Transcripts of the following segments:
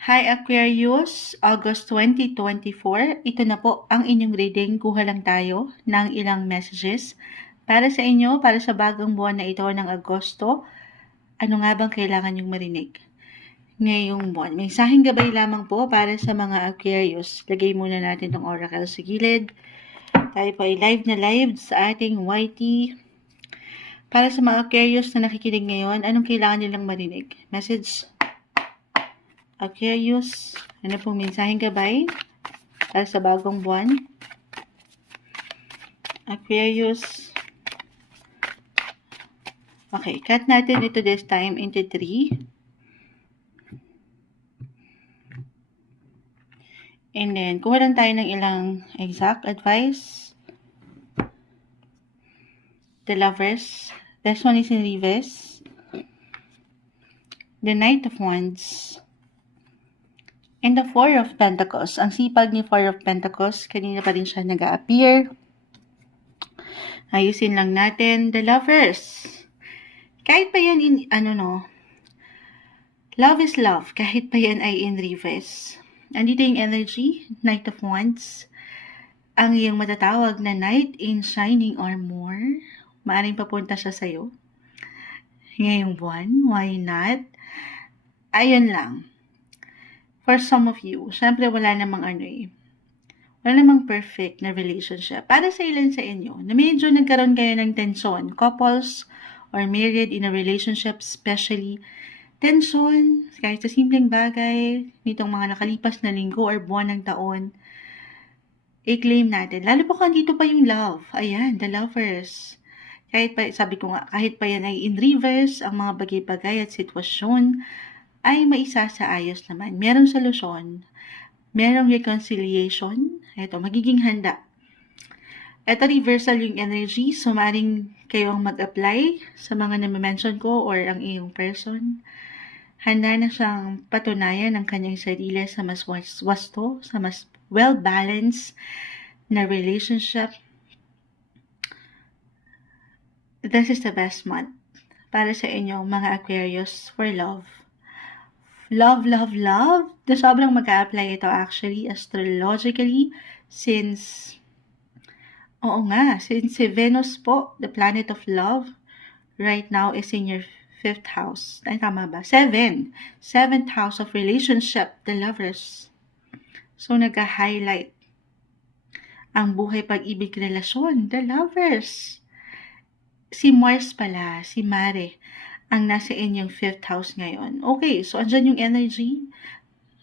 Hi Aquarius, August 2024. Ito na po ang inyong reading. Kuha lang tayo ng ilang messages para sa inyo, para sa bagong buwan na ito ng Agosto. Ano nga bang kailangan yung marinig? Ngayong buwan. Mensaheng gabay lamang po para sa mga Aquarius. Lagay muna natin ng oracle sa gilid. Tayo po ay live na live sa ating YT. Para sa mga Aquarius na nakikinig ngayon, anong kailangan nilang marinig? Message Aquarius, ano pong mensaheng gabay para sa bagong buwan? Aquarius. Okay, cut natin ito this time into 3. And then, kuha lang tayo ng ilang exact advice. The Lovers. This one is in reverse. The Knight of Wands. And the Four of Pentacles. Ang sipag ni Four of Pentacles, kanina pa rin siya nag appear Ayusin lang natin. The Lovers. Kahit pa yan in, ano no, love is love. Kahit pa yan ay in reverse. Andito yung energy, Knight of Wands. Ang iyong matatawag na Knight in Shining Armor. Maaring papunta siya sa'yo. Ngayong buwan, why not? Ayun lang for some of you, syempre wala namang ano eh, wala namang perfect na relationship. Para sa ilan sa inyo, na medyo nagkaroon kayo ng tension, couples or married in a relationship, especially tension, kahit sa simpleng bagay, nitong mga nakalipas na linggo or buwan ng taon, i-claim natin. Lalo pa kung dito pa yung love. Ayan, the lovers. Kahit pa, sabi ko nga, kahit pa yan ay in reverse, ang mga bagay-bagay at sitwasyon, ay maisa sa ayos naman. Merong solusyon, merong reconciliation, ito, magiging handa. Ito, reversal yung energy, so maring kayong mag-apply sa mga na-mention ko or ang iyong person. Handa na siyang patunayan ang kanyang sarili sa mas wasto, sa mas well-balanced na relationship. This is the best month para sa inyong mga Aquarius for love love, love, love, na sobrang mag apply ito actually astrologically since, oo nga, since si Venus po, the planet of love, right now is in your fifth house. Ay, tama ba? Seven. Seventh house of relationship, the lovers. So, nag-highlight ang buhay pag-ibig relasyon, the lovers. Si Mars pala, si Mare, ang nasa inyong fifth house ngayon. Okay, so andyan yung energy.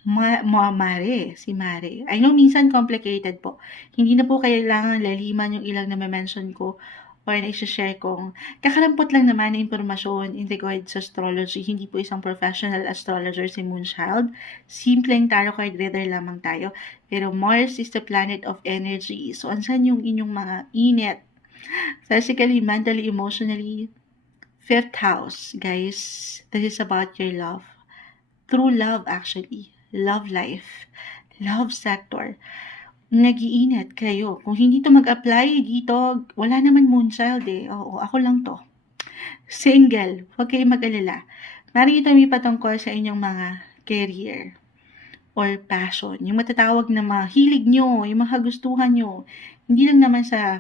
Ma, ma Mare, si Mare. I know minsan complicated po. Hindi na po kailangan laliman yung ilang na mention ko or na share kong kakarampot lang naman na impormasyon in regards sa astrology. Hindi po isang professional astrologer si Moonchild. Simpleng tarot card reader lamang tayo. Pero Mars is the planet of energy. So, ansan yung inyong mga init? Physically, mentally, emotionally, Fifth house, guys, this is about your love. True love, actually. Love life. Love sector. Nagiinit kayo. Kung hindi to mag-apply dito, wala naman moonchild eh. Oo, ako lang to. Single. Huwag kayong mag-alala. Maring ito may patungkol sa inyong mga career or passion. Yung matatawag na mga hilig nyo, yung mga gustuhan nyo. Hindi lang naman sa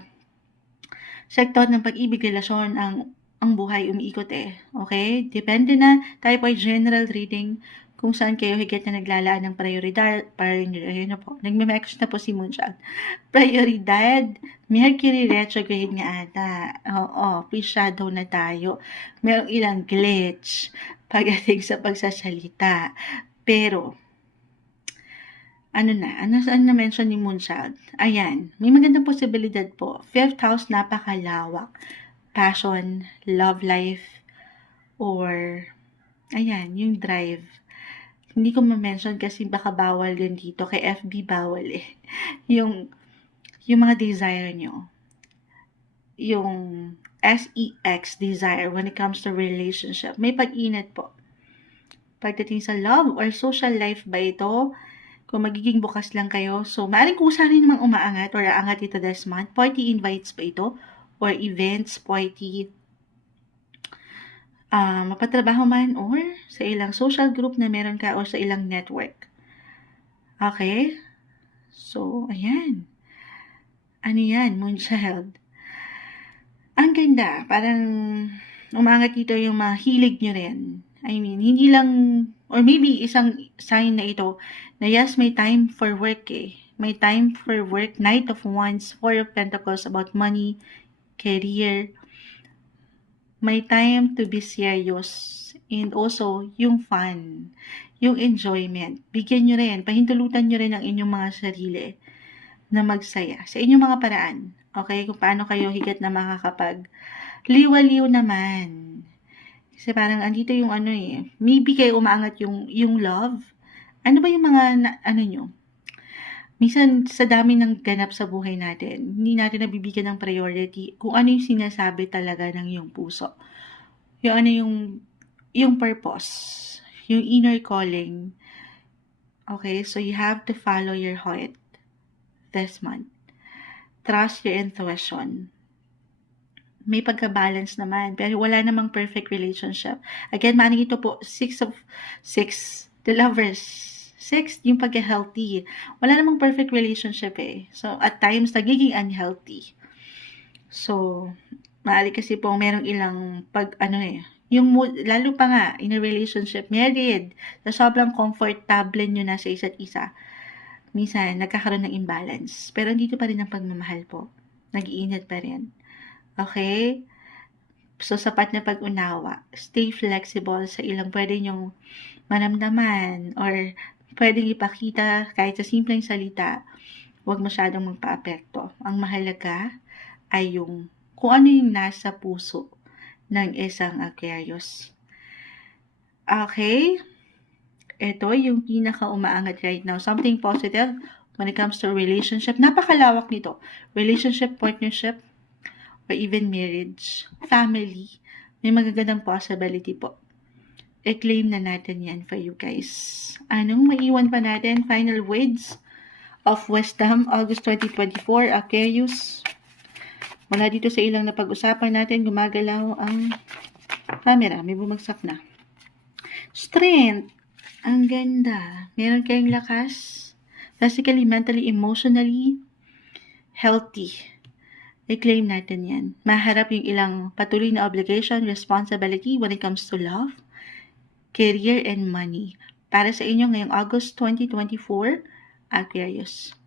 sektor ng pag-ibig relasyon ang ang buhay umiikot eh. Okay? Depende na. Tayo po ay general reading kung saan kayo higit na naglalaan ng prioridad. Ayun na po. Nagme-message na po si Moonshot. Prioridad. Mercury retrograde nga ata. Oo, pre-shadow na tayo. Merong ilang glitch pagdating sa pagsasalita. Pero, ano na, ano saan na mention ni Moonchild? Ayan, may magandang posibilidad po. Fifth house, napakalawak passion, love life, or, ayan, yung drive. Hindi ko ma-mention kasi baka bawal din dito. Kay FB bawal eh. Yung, yung mga desire nyo. Yung SEX desire when it comes to relationship. May pag-init po. Pagdating sa love or social life ba ito, kung magiging bukas lang kayo. So, maaaring kusa rin namang umaangat or aangat ito this month. Party invites pa ito or events, party, uh, mapatrabaho man or sa ilang social group na meron ka or sa ilang network. Okay? So, ayan. Ano yan? Moonchild. Ang ganda. Parang umangat dito yung mga hilig nyo rin. I mean, hindi lang, or maybe isang sign na ito, na yes, may time for work eh. May time for work, Knight of Wands, Four of Pentacles about money, career. May time to be serious. And also, yung fun, yung enjoyment. Bigyan nyo rin, pahintulutan nyo rin ang inyong mga sarili na magsaya sa inyong mga paraan. Okay? Kung paano kayo higit na makakapag liwaliw naman. Kasi parang andito yung ano eh, maybe kayo umaangat yung, yung love. Ano ba yung mga, na, ano nyo? Minsan, sa dami ng ganap sa buhay natin, hindi natin nabibigyan ng priority kung ano yung sinasabi talaga ng iyong puso. Yung ano yung, yung purpose, yung inner calling. Okay, so you have to follow your heart this month. Trust your intuition may pagka-balance naman. Pero wala namang perfect relationship. Again, maring ito po, six of, six, the lovers. Six, yung pagka-healthy. Wala namang perfect relationship eh. So, at times, nagiging unhealthy. So, maaari kasi po merong ilang pag, ano eh, yung mood, lalo pa nga, in a relationship, married, sa sobrang comfortable nyo na sa isa't isa, minsan, nagkakaroon ng imbalance. Pero dito pa rin ang pagmamahal po. Nag-iingat pa rin. Okay? So, sapat na pag-unawa. Stay flexible sa ilang pwede nyong manamdaman or pwedeng ipakita kahit sa simpleng salita. Huwag masyadong magpa-apekto. Ang mahalaga ay yung kung ano yung nasa puso ng isang Aquarius. Okay? Ito yung pinaka-umaangat right now. Something positive when it comes to relationship. Napakalawak nito. Relationship, partnership, or even marriage, family, may magagandang possibility po. I-claim na natin yan for you guys. Anong maiwan pa natin? Final words of wisdom, August 2024, Aquarius. Mula dito sa ilang na pag-usapan natin, gumagalaw ang camera. May bumagsak na. Strength. Ang ganda. Meron kayong lakas. Physically, mentally, emotionally, healthy i-claim natin yan. Maharap yung ilang patuloy na obligation, responsibility when it comes to love, career, and money. Para sa inyo ngayong August 2024, Aquarius.